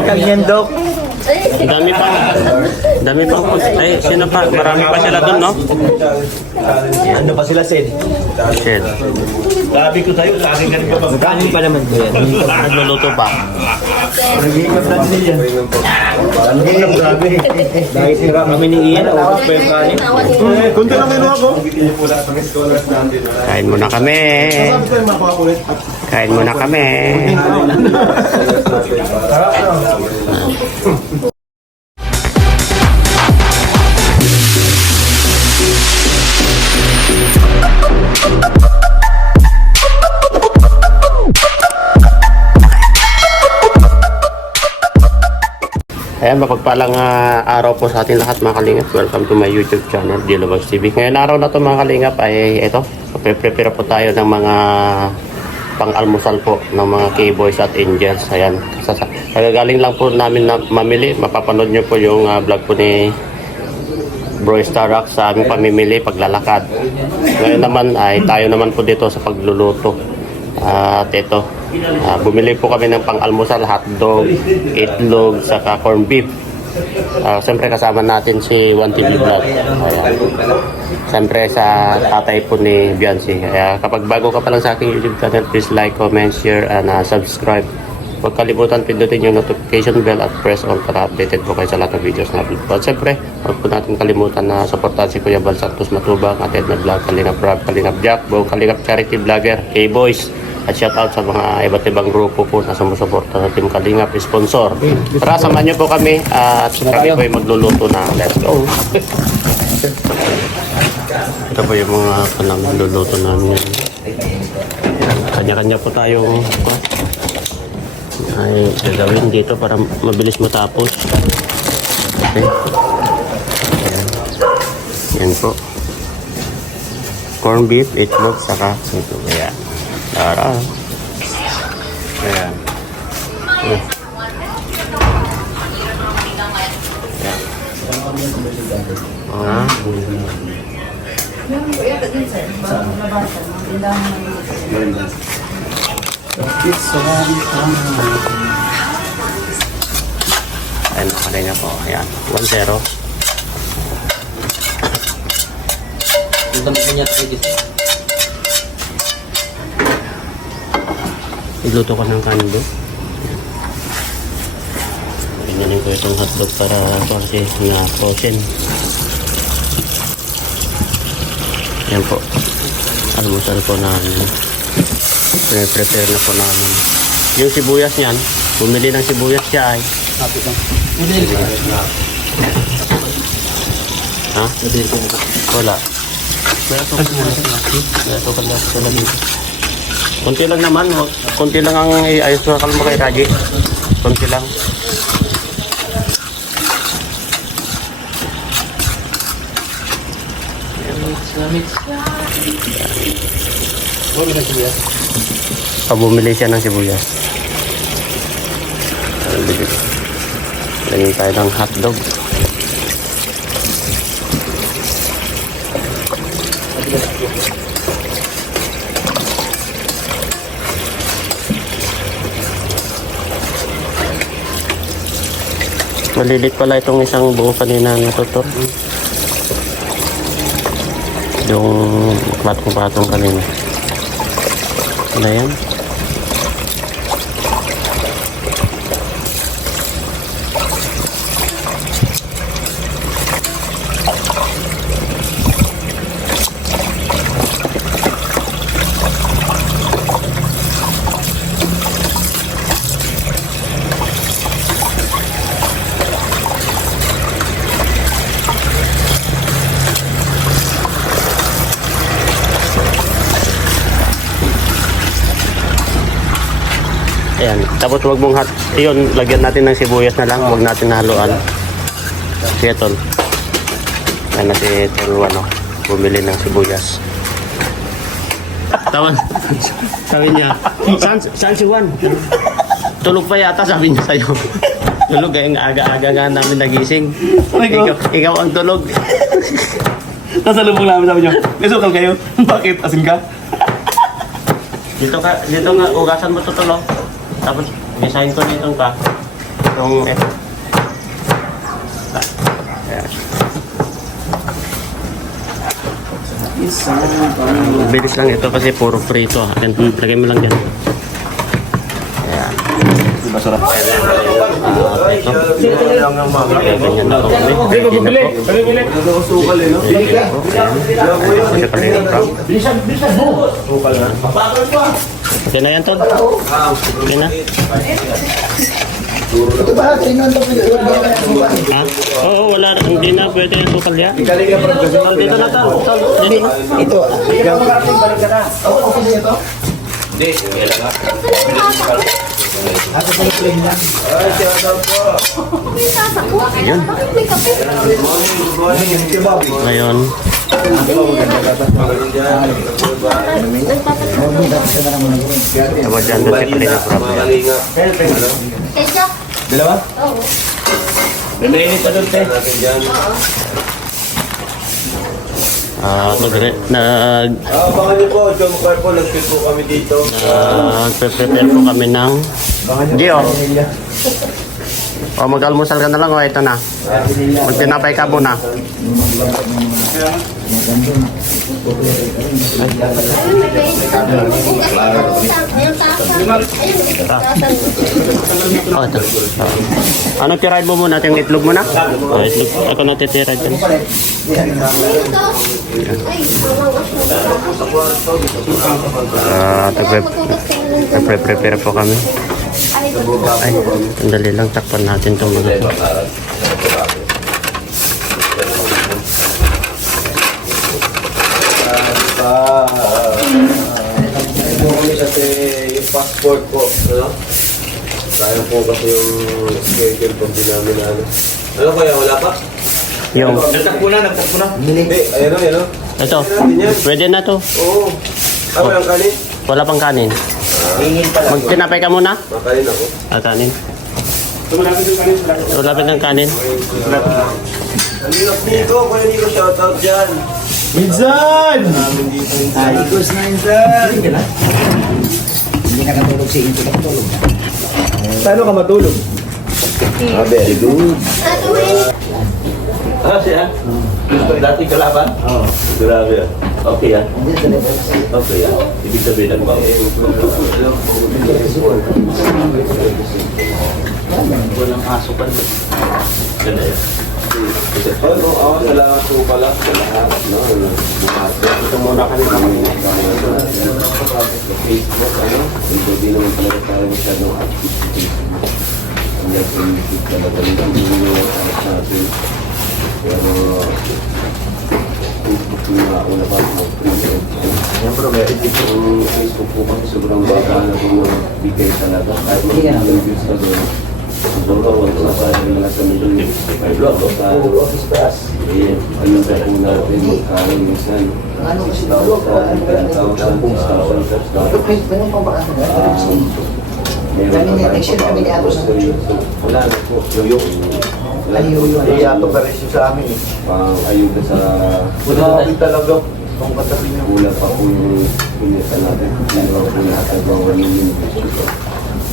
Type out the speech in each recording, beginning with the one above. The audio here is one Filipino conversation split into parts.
Kanyendok. Dami pa. Dami pa. Ay, sino pa? Marami pa sila doon, no? Ano pa sila, Sid? Shit. Sabi ko tayo, lagi ka rin ka bang Kanin pa naman ko yan. Nagluluto pa. Nag-iikot lang sila. Nag-iikot, grabe. Dahil sira kami ni Ian, oras pa yung kanin. kunti lang menu ako. Kain muna kami. Kain muna kami. Ayan, mapagpalang araw po sa ating lahat mga kalingap. Welcome to my YouTube channel, Dilobags TV. Ngayon araw na to mga kalingap ay ito. Prepare po tayo ng mga pang-almusal po ng mga K-Boys at Angels. Ayan. Kagagaling lang po namin na mamili. Mapapanood nyo po yung vlog po ni Bro Starrock sa aming pamimili, paglalakad. Ngayon naman ay tayo naman po dito sa pagluluto. At ito, bumili po kami ng pang-almusal, hotdog, itlog, saka corn beef. Siyempre kasama natin si 1TV Vlog. Ayan. Siyempre sa tatay po ni Biancy. Kaya kapag bago ka pa lang sa aking YouTube channel, please like, comment, share, and subscribe. Huwag kalimutan pindutin yung notification bell at press all para updated po kayo sa lahat ng videos na upload po. At siyempre, huwag po natin kalimutan na supportan si Kuya Bal Santos Matubang, at Edna Vlog, Kalingap Rob, Kalingap Jack, buong Kalingap Charity Vlogger, K-Boys. At shout out sa mga iba't ibang grupo po na sumusuporta sa Team Kalingap, sponsor. Tara, samahan niyo po kami at kami po ay magluluto na. Let's go! Ito po yung mga panangluluto namin. Kanya-kanya po tayong ay gagawin dito para mabilis matapos. Okay. Ayan. Yan po. Corn beef, itlog, saka ito. Ayan. Tara. Ayan. Ayan. Ayan, nakalay na po. Ayan, 1-0. Igluto ko ng kando. Ganyan ko itong hotdog para kasi na frozen. Ayan po. Almusal po namin. Prepare na po namin. Yung sibuyas niyan, bumili ng sibuyas siya ay. Kapit lang. Ha? Wala. Ito ka lang dito. Kunti lang naman. Kunti lang ang iayos ko kalma kay Raji. Kunti lang. Bumili siya ng sibuyas. Lagyan tayo ng hotdog. Malilit pala itong isang buo kanina na tutor. Yung patong-patong kanina. Ano yan? Ayan. Tapos wag mong yun, lagyan natin ng sibuyas na lang. Huwag natin haluan. Sige, tol. Ayan na si tol, bumili ng sibuyas. Tawan. Sabi niya, saan si Juan? Tulog pa yata, sabi niya sa'yo. Tulog, ang aga-aga nga namin nagising. Ikaw ang tulog. Nasa lubong namin, sabi niyo, may sukal kayo. Bakit? Asin ka? Dito nga, ugasan mo to tulo. Tapos, design ko dito ka. itong ito. Ayan. Bilis lang ito kasi puro prito. Ayan, lagay mo lang dyan. Ayan. Basura. Ito. Ayan, ganyan na ito kami. Ayan na po. Sukal eh, no? Ayan. Kasi pala yung crowd. Sukal na. Okay na yan, Tod? Okay na? Ha? Oo, wala. Hindi na pwede yung sukal yan. Kalinga pa kasi. Dito na, Tod. Tod, dito na. Ito. Ikaw makarating balik ka na. Oo, okay siya ito. Hindi. Kailangan. Ako sa plane niya. Ay, siya daw po. Yun. Ngayon, nawadyan doon si Kalina Prab. Ketchup? Dalawa? Oo. Nanainit pa doon, te. Nag-prepare Baka niyo po, John Carr po, nag-shoot po kami dito. po kami ng Gio. O mag-almusal ka na lang o ito na. Magtinapay ka muna. Yung tasa. O ito. Ano tirahin mo muna? Yung itlog mo na? O itlog. Ako na titirahin dyan. Prepare po kami. Ay, sandali lang. Takpan natin itong mga ito. Kasi yung passport po, ano? Sayang po kasi yung schedule pag di namin na ano. Ano kaya, wala pa? Yung, Nagtakbo na. Hindi, ayun o, ayun o. ito. Pwede na to. Oo. Ah, walang kanin? Wala pang kanin. Magtinapay ka muna. Makanin ako. Kanin. Wala ng kanin. Nandito dito, Kuya Nico, shoutout dyan. Minsan! Namin dito yung Ikos na yun, sir. Hindi nakatulog si Into. Nakatulog na. Paano ka matulog? Ah, very good. Ah, siya? Dati kalaban? Oo. Grabe yan. Okay yan. Okay yan. Ibig sabihin ng mga. Walang aso pa rin. Ganda yan. Ano, ako salamat po pala sa lahat. No? Ito muna kami sa Facebook. Hindi naman talaga tayo masyadong active. Ang YouTube talaga yung natin. Pero Facebook yung una pa mag-print. Siyempre, meron dito ang Facebook po kami. Sobrang baka na po yung bigay talaga. Kahit mga views ka doon. Sobrang wala na tayo nila sa million. May blog o sa office pass. Eh, ano ba po natin magkano minsan? Ano kasi tulog? Meron pa rin wala na po. Iyato pa rin siya sa amin eh. Ayuda sa... Grabe talaga. Kung katabi niya. Kulang pa po yung pinita natin. Kulang po natin ang 1 million.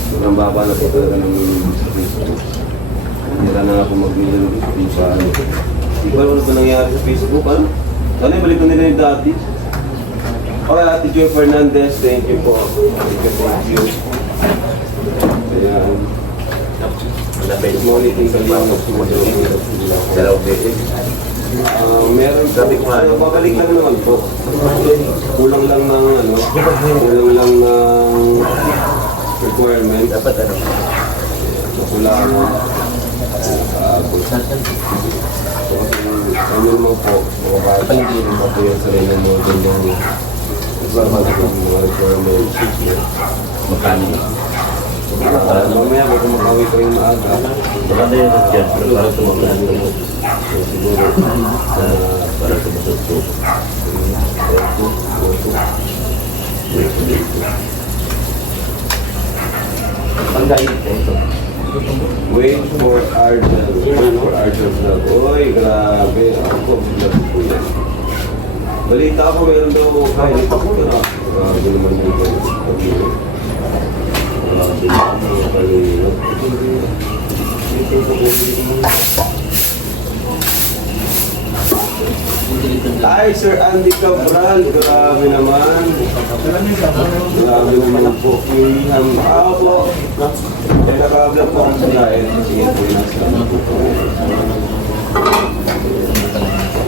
Sobrang baba na po talaga ng sa Facebook. Hindi na ako mag-million sa ano. Hindi ko alam ano ba nangyari sa Facebook, ano? Sana yung balik nila yung dati. Okay, Ate Joy Fernandez, thank you po. Thank you. Ayan. Morning, thank you lang. Meron sabi ko nga, babalik lang naman po. Kulang lang ng ano, kulang lang ng requirement. Dapat ano? Kulang ano naman po, palitin mo po yung sarili mo din yung mga requirements. Makanin. Mamaya bago makawi ko yung maaga. Maganda yun dyan. Para tumaklan mo. Siguro para tumasot ko. Wait for Arjun. Wait for Arjun vlog. Uy, grabe. Ako, vlog po yan. Balita ko, meron daw kahit ako na. Grabe naman yung Ay, Sir Andy Cabral, grabe naman. Grabe naman po. Po. Eh, nakablog po ang sulain. Sige po, nasa po.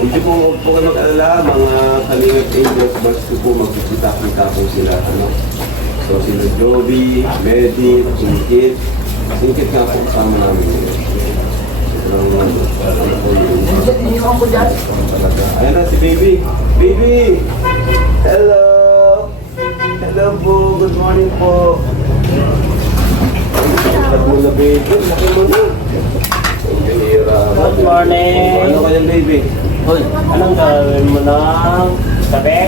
Hindi po, huwag po kayo mag-alala, mga Kalingap Angels, basta po magkikita-kita po sila. So, sila Joby, Betty, Singkit. Singkit nga po kasama namin. Ayan na si Baby. Baby! Hello! Hello po. Good morning po. Laki mo na, baby. Laki mo na. Good morning. Ano kanyang baby? Hoy, anong gawin mo ng kape?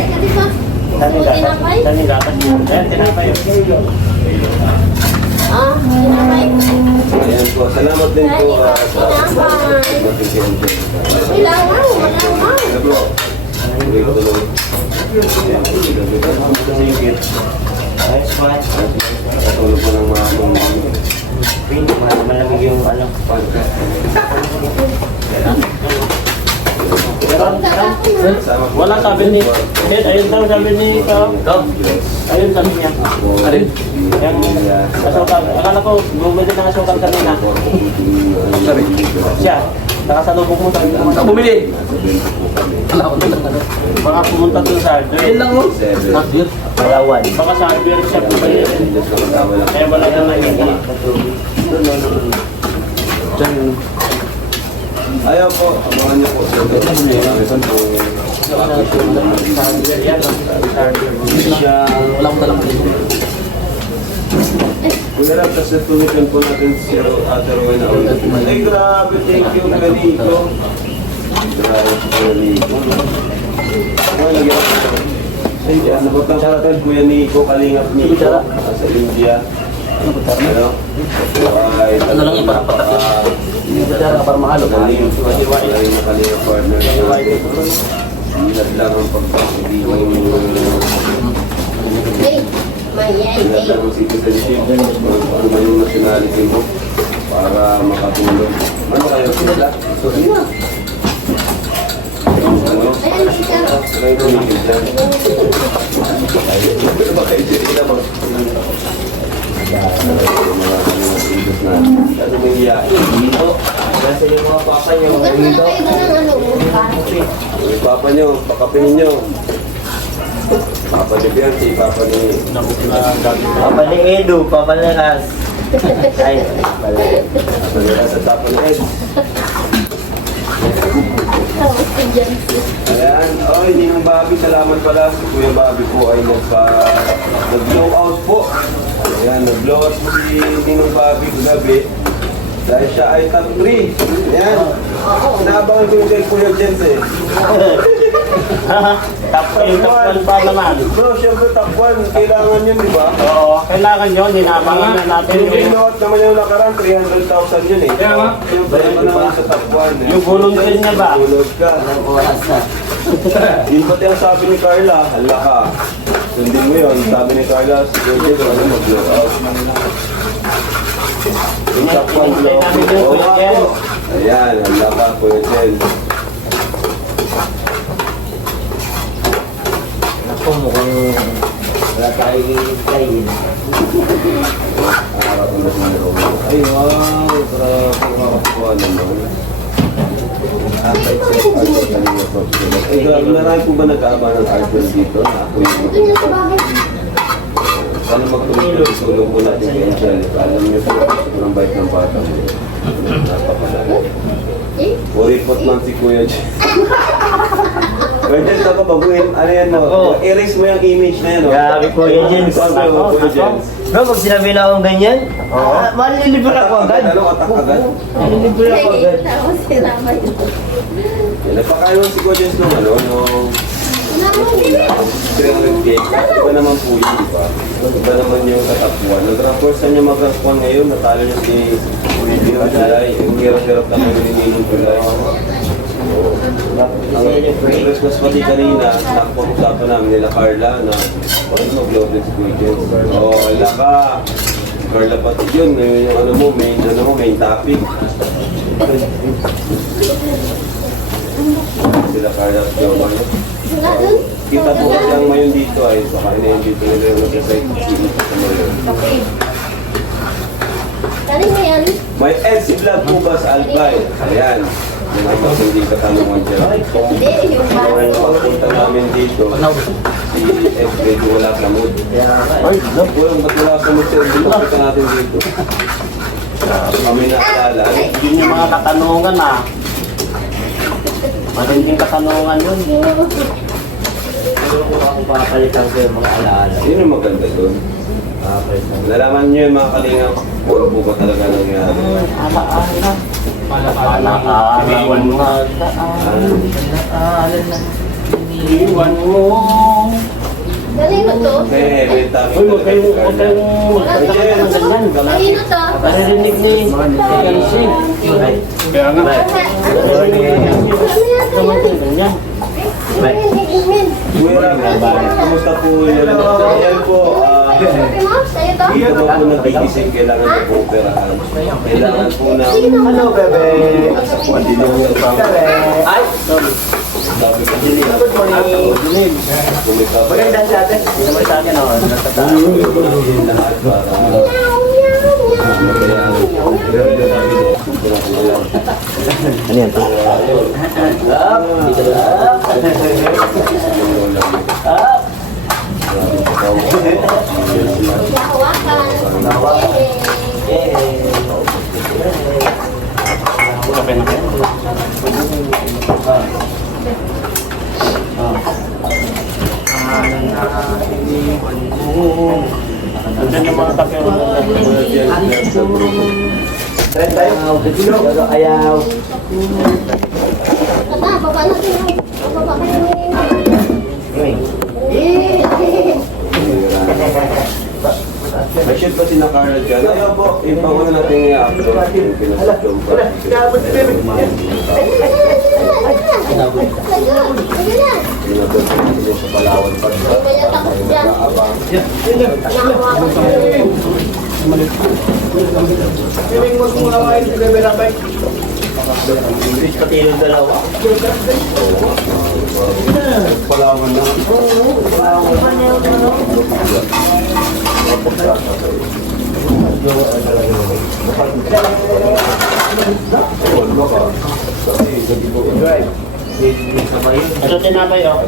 Saan yung gatas? Saan yung gatas? Ayan, tinapay. Ah, tinapay. Ayan po. Salamat din po sa Wala lang, wala lang. Ano po? Wait ko lang. Ayan po. Singkit. Katulog po ng mga Malamig yung ano. Sama po. Wala sabi ni Ted, ayun daw sabi ni Ikaw. Ayun sabi niya. Alin? Yung asukal. Akala ko, bumili ng asukal kanina. Sabi. Siya, nakasalubong mo sabi ko. Ikaw bumili. Wala ko talaga. Baka pumunta doon sa Yun hardware. lang mo. Yun. Palawan. Baka sa hardware siya pumayirin. Kaya wala na hindi. Ayaw po, abangan niyo po. Sa hardware yan. Sa hardware. Wala ko talaga. Kuya kasi tumitin po natin si Ate Rowena ulit. Ay, grabe. Thank you, Kuya Nico. Grabe, Kuya Nico. Ay, ay, ano ba ito? Shoutout Kuya Nico, Kalingap Nico. Sa India. Ano? Ay, Ano lang yung parang patak yun? Hindi ko dyan para mahalo. Kalingap. Kalingap na Kalingap partner. Hilad lang ang pagpapiliwan Hey, mayan, Hilad hey. lang ang citizenship. Ano ba yung nationality mo? Para makatulong. Ano kayo? Sila? Sorry na. Ano? Ayan, siya. Try ko yung dyan. Pero ba kayo sila ba? Ano may iyain? Dito. Nasa yung mga papa nyo. Huwag na kayo ba ng ano? Yung papa nyo, pakapinin nyo. Papa ni Bertie, papa ni... Papa ni Edu, Papa ni Ras. Ay, Papa ni Rasa, papa ni Ed. Tapos si Jan. Ayan. Oh, hindi ng Bobby. Salamat pala. Si Kuya Bobby po ay nag-blow out po. Ayan, nag-blow out po si Ninong Bobby kagabi. Dahil siya ay top 3. Ayan. Inaabangan ko yung kay Kuya Jens eh. top 1 pa naman. Bro, syempre top 1. Kailangan yun, di ba? Oo, kailangan yun. Hinabangan na natin Yung binoot naman yung nakaraan, 300,000 yun eh. Siyempre naman sa top 1. yung gulong din niya ba? Gulog ka. Oras na. Yun pati ang sabi ni Carla, hala ka. Sundin mo yun. Sabi ni Carla, sige, ano mag-blow out. Yung top 1 blow out. Oo nga po. Ayan, hala ka, Kuya Jen. Ako mukhang wala tayong kain. Harap mo na si Roma. Ay, wow. Grabe, makakuha naman. Ay, grabe, marami po ba nag-aaba ng artwork dito? Na ako yung... Doon na sa bahay. Sana magtulong po natin kay Angelica. Alam niyo po, sobrang bait ng bata mo. Napakalaga. Eh? Uripot man si Kuya Jen. Kuya Jen, ako baguhin. Ano yan mo? Erase mo yung image na yan. oh. Grabe, Kuya Jen. Sabi mo, Kuya Jen. Bro, pag sinabi na akong ganyan, malilibre ako agad. Ano, atak agad? Malilibre ako agad. Tapos sinama yun. Nagpakaroon si Kuya Jen nung ano, nung Sinama yun. 300K. Iba naman po yun, di ba? Iba naman yung katapuan. Nag-rapport sa niya mag-rapport ngayon. Natalo niya si Ninong July. Yung hirap-hirap naman yung Ninong July. Ang Christmas pati kanina, nakapag-usapan namin nila Carla na ano mag-load din si Kuya Jen. Oo, wala ka. Carla pati yun, ngayon yung main topic. Sila Carla at Joma. Wala dun. Kita po kasi ang mayon dito ay baka inayin dito nila yung nag-site sa mayon. Okay. Kali mo yan. May LC Vlog po ba sa Albay? Ayan. Yung mga hindi katanungan dyan. Hindi, yung Ngayon baso. pagpunta namin dito, si FB wala kamod. Ay, no. Walang ba't wala kamod sa LB? Pagpunta natin dito. Kami naalala. Yun yung mga katanungan ah. Matinding katanungan yun. Pero kung ako papalitan ko yung mga alaala. Yun yung maganda doon. Nalaman niyo yung mga kalingap kung ano po ba talaga nangyari. Alaala. Alaala. Iwan mo. Kanino to? May topic Uy, huwag kayong ganyan. Kanino to? Naririnig ni Elsie. Kaya nga. Naman kayo ganyan. Kuya Rabi, kumusta po yun? Ayan po, Sa'yo to? dito ba po nagigising kailangan na po operahan? Kailangan po na Hello, bebe. Ay, sorry. sabi ko Good morning. kumikap. Maganda sa atin. Hindi naman sa akin ako. Lahat para Ano yan? Kape na kayo. Nandiyan yung mga kape. Try tayo. Ayaw. Tata, baba natin. Baba kayo. May shoot pa si na Carla dyan. Ayaw po, ipauna natin i-upload yung pinasok yung pinasok sa Palawan pa. Nakaabang. Piling mo kung awain si bebe Rabay. Pati yung dalawa. Palawan na. Ito tinapay oh.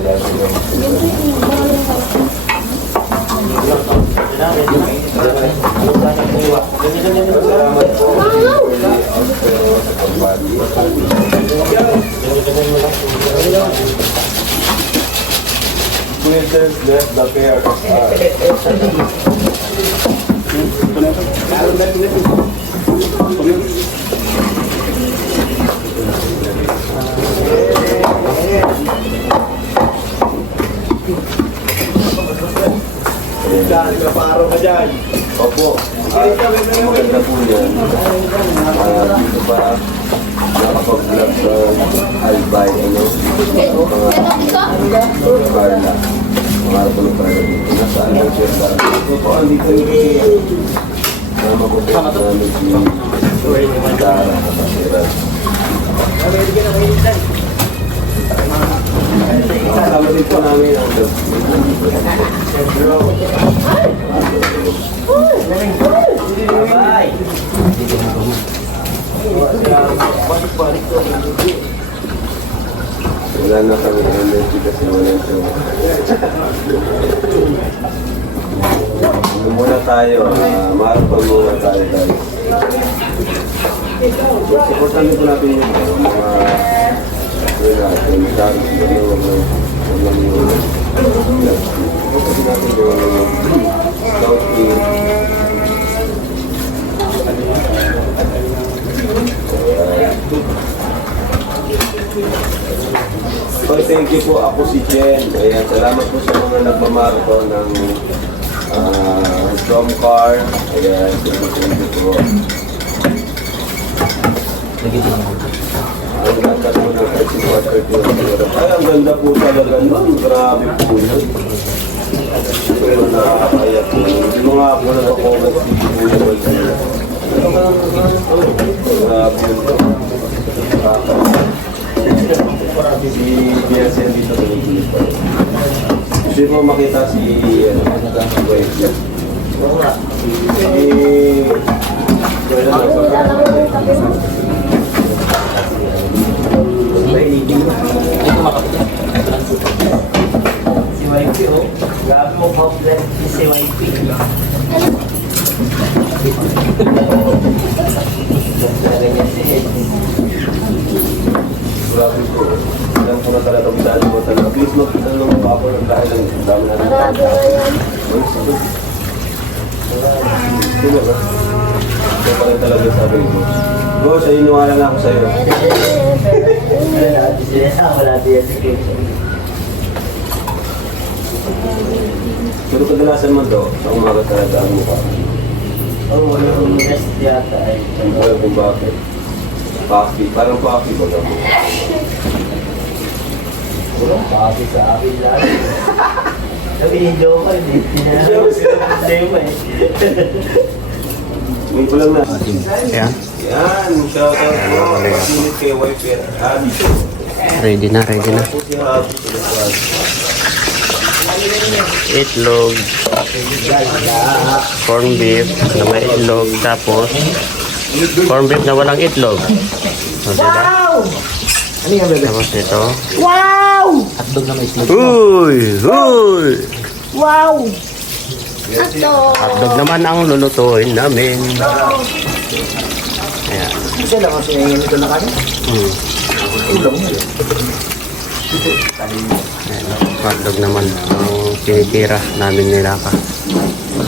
Salamat po. Twitter, left the pair. Paro ka dyan. Opo, maganda po yan. Dito ba nakapag-vlog sa Albay, Carla. Mga tulong Carla dito. Nasaan ang siya parang dito? Dito yung kasi nama ko po namin si Dara Kapasiran. Kasama din po namin ang wala na kami energy kasi wala ito. Ano muna tayo, marathon muna tayo guys. Supportan po natin yung mga So, thank you po. Ako si Jen. Ayan, salamat po sa mga nagmamarathon ng drum car. Ayan, thank you po. Ang ganda po ng 34 ay, ang ganda po talaga nun. Grabe po yun. Pero nakakaya po. Yung mga po na comment si Kuya Boy. Si BSN dito sa Pilipinas. Gusto mo makita si Kuya Boy. Si YP, oh. Grabe mo complex si YP. Grabe po. Alam ko na talaga dahil mo talaga. Please makita lang mo ako ng dahil ang dami na rin. Grabe na yan. Sino ba? Ito pa rin talaga sabi ko. Bro, sa iniwala na ako sa'yo. Wala din si Pero kadalasan mo to, sa umaga talaga ang mukha. Oh, yung rest yata ay. Ang alam kung bakit. Paki, parang paki ba ka mo? Walang papi sa akin lang. Sabihin daw ko, hindi na problema eh. Ngayon ko lang na. Ayan. Yan, shout out po. Pasinit kay wife at Abby. Ready na, ready na. Tapos si Abby sa lakwad. Itlog. Corn beef na may itlog. Tapos, corn beef na walang itlog. O, diba? Ano yung bebe? Tapos ito. Hotdog na may itlog. Uy! Uy! Ato. Hotdog naman ang lulutuin namin. Ayan. Isa lang kasi ngayon ito na kanya. Ulam mo. Ayan. Hotdog naman ang tinitira namin nila ka.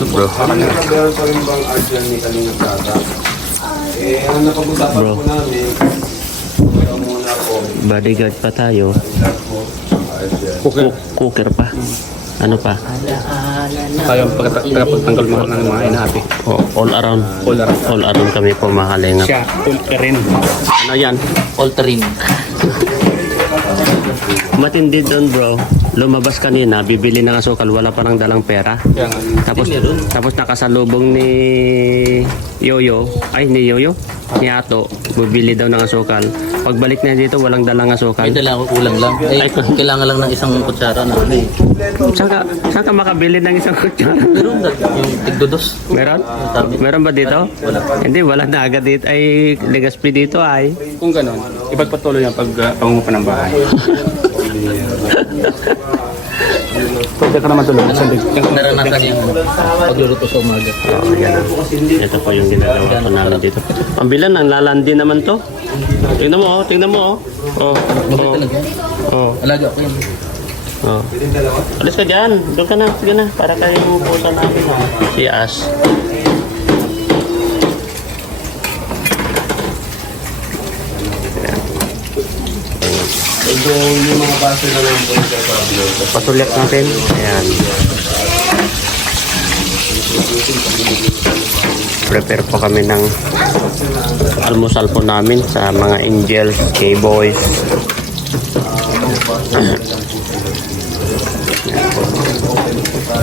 Bro. Meron pa rin bang art yan ni Kalinga Tata? Ang napag-usapan Bro. po namin, wala muna ako. Bodyguard pa tayo. Cooker pa. Ano pa? Tayo pagkatanggal mo ng mga inahapi. Oh, all around. All around kami po mahalingap. Siya, rin. Ano yan? Altering. Matindi doon bro. Lumabas kanina, bibili ng asukal, wala pa nang dalang pera. Kaya nga. Tapos nakasalubong ni Yoyo, ni Yoyo, ni Ato, bibili daw ng asukal. Pagbalik na dito, walang dalang asukal. May dala ko kulang lang. Ay, kailangan lang ng isang kutsara na ano eh. Saan ka makabili ng isang kutsara? Meron yung tigdodos. Meron? Meron ba dito? Hindi, wala na agad dito. Ay, Legazpi dito ay. Kung gano'n, ipagpatuloy yan pag pangumupa ng bahay. Pwede ka naman tuloy. Naranasan yung pagluluto sa umaga. Oh, yan na. Ito po yung ginagawa ko namin dito. Ang bilan, ang lalandi naman to. Tingnan mo, oh. Tingnan mo, oh. Oh, Mabait talaga. oh, Alaga ko yun. oh. Alis ka dyan. Doon ka na. Sige na. Para kayong pusa namin, oh. Si Ash. So, yung mga base na lang po yung sasabi. Pasulit natin. Ayan. Prepare po kami ng almusal po namin sa mga angels, K-boys.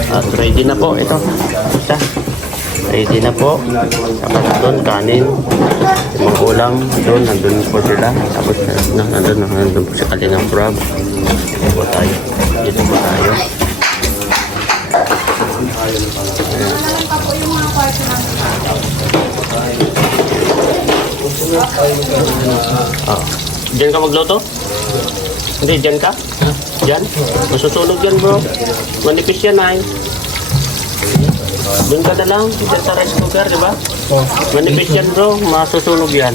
At ready na po ito. Isa. Ready na po. Tapos doon kanin. Yung mga ulam doon, nandun po sila. Tapos nandun po si Kalingang Prab. Dito po tayo. Dito po tayo. Ah. Diyan ka magluto? Hindi, diyan ka? Diyan? Masusunog yan bro. Manipis yan ay. Doon ka na lang. Diyan sa rice cooker, di ba? Manipis yan bro. Masusunog yan.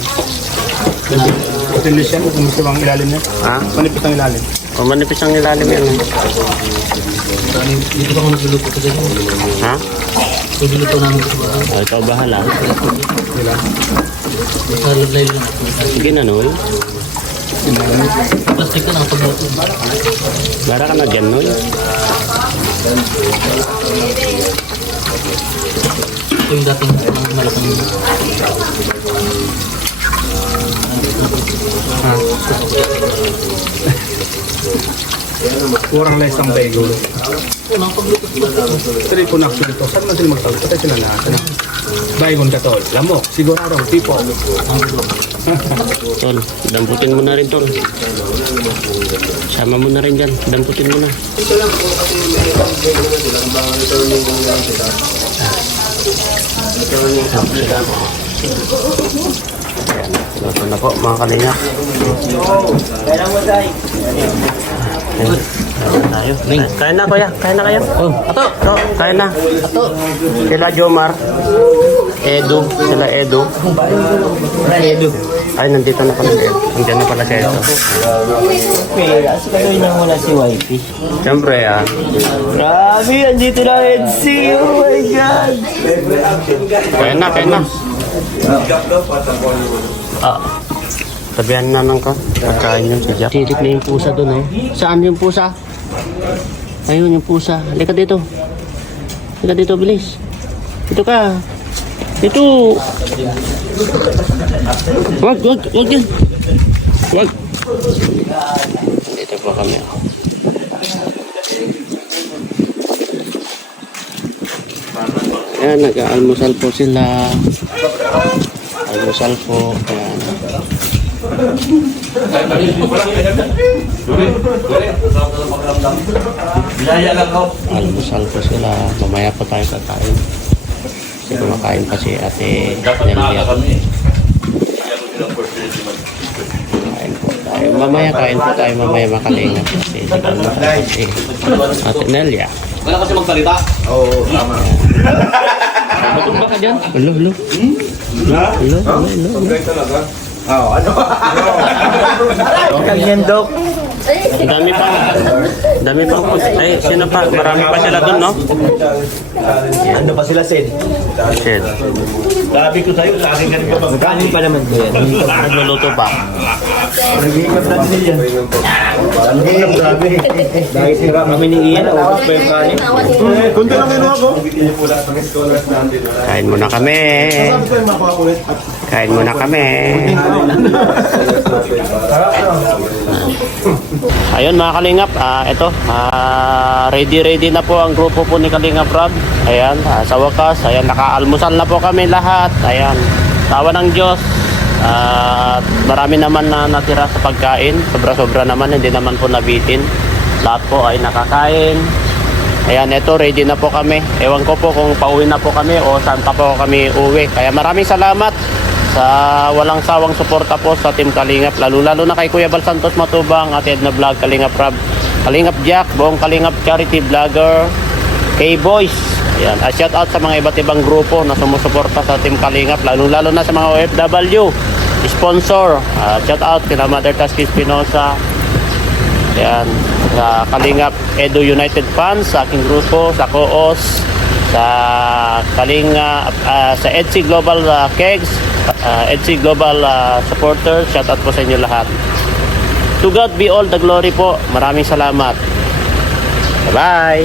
Matilis yan, kung gusto bang ilalim niya. Ha? Manipit ang ilalim. O manipis ang ilalim yan. Dito ba ako nagluluto kasi? Ha? Nagluluto namin sa bahay. O, ikaw bahala. Sa live lang. Sige na, Noy. Plastic ka lang pagluto. Gara ka na dyan, Noy. Ito yung dating malaking Kurang less ng bagel. Tiri po na dito. Saan man sila magtawag? Patay sila na. Baygon ka tol. Lamok. Sigurado. Tipo. Tol, damputin mo na rin, Tol. Sama mo na rin dyan. Damputin mo na. Ito lang po kasi may bagay na sila. Ang bang returning ko lang sila. Returning sa sila. Ito na po, mga kalingap. Kaya mo tayo. Tayo. Kain na, kuya. Kain na kayo. Ato. Kain na. Ato. Sila Jomar. Edu. Sila Edu. Ay, nandito na pala si Edu. Nandiyan na pala si Edu. Pera, sa gagawin na muna si Wifey. Siyempre, Grabe, andito na NC. Oh my God. Kain na, kain na. Tabihan na nang ka. Pagkain yun sa Jack. Silip na yung pusa doon, oh. Saan yung pusa? Ayun, yung pusa. Halika dito. Halika dito, bilis. Dito ka. Dito. Wag yan. Wag. Dito po kami. Ayan, nag-almusal po sila. Almusal po. Ayan. Almusal po sila. Mamaya po tayo kakain. Kasi kumakain pa si Ate Nelia. Kain po tayo. Mamaya kain po tayo. Mamaya makalingat. Kasi sigaw na tayo si Ate Nelia. Wala kasi magsalita. Oo, tama. Bakit ba ka dyan? Hello. Okay talaga. Oo, ano? Ganyan, Dok. Dami pa. Ay, sino pa? Marami pa sila dun, no? Ano pa sila, Sid? Shit. Sabi ko sa'yo, sa akin ganun ka ba? Kanin pa naman ko yan. Nagluluto pa. Nag-iikot na sila. Ang grabe. Dahil sira kami ni Ian, ubos pa yung kanin. Kunti lang kinuha ko. Kain muna kami. Kain muna kami. Ayun mga Kalingap, ready na po ang grupo po ni Kalingap Rob. Ayan, sa wakas, ayan, nakaalmusal na po kami lahat. Ayan, tawa ng Diyos. At marami naman na natira sa pagkain. Sobra-sobra naman, hindi naman po nabitin. Lahat po ay nakakain. Ayan, ito, ready na po kami. Ewan ko po kung pauwi na po kami o saan pa po kami uwi. Kaya maraming salamat sa walang sawang suporta po sa Team Kalingap, lalo na kay Kuya Bal Santos Matubang, at Edna Vlog, Kalingap Rob, Kalingap Jack, buong Kalingap Charity Vlogger, K-Boys. Ayan, shout out sa mga iba't ibang grupo na sumusuporta sa Team Kalingap, lalo na sa mga OFW sponsor. Shout out kina Mother Tasky Espinosa. Ayan, sa Kalingap Edu United Fans, sa aking grupo, sa Koos, sa Kalingap, sa EDC Global Kegs, EDC Global Supporters. Shout out po sa inyo lahat. To God be all the glory po. Maraming salamat. Bye-bye.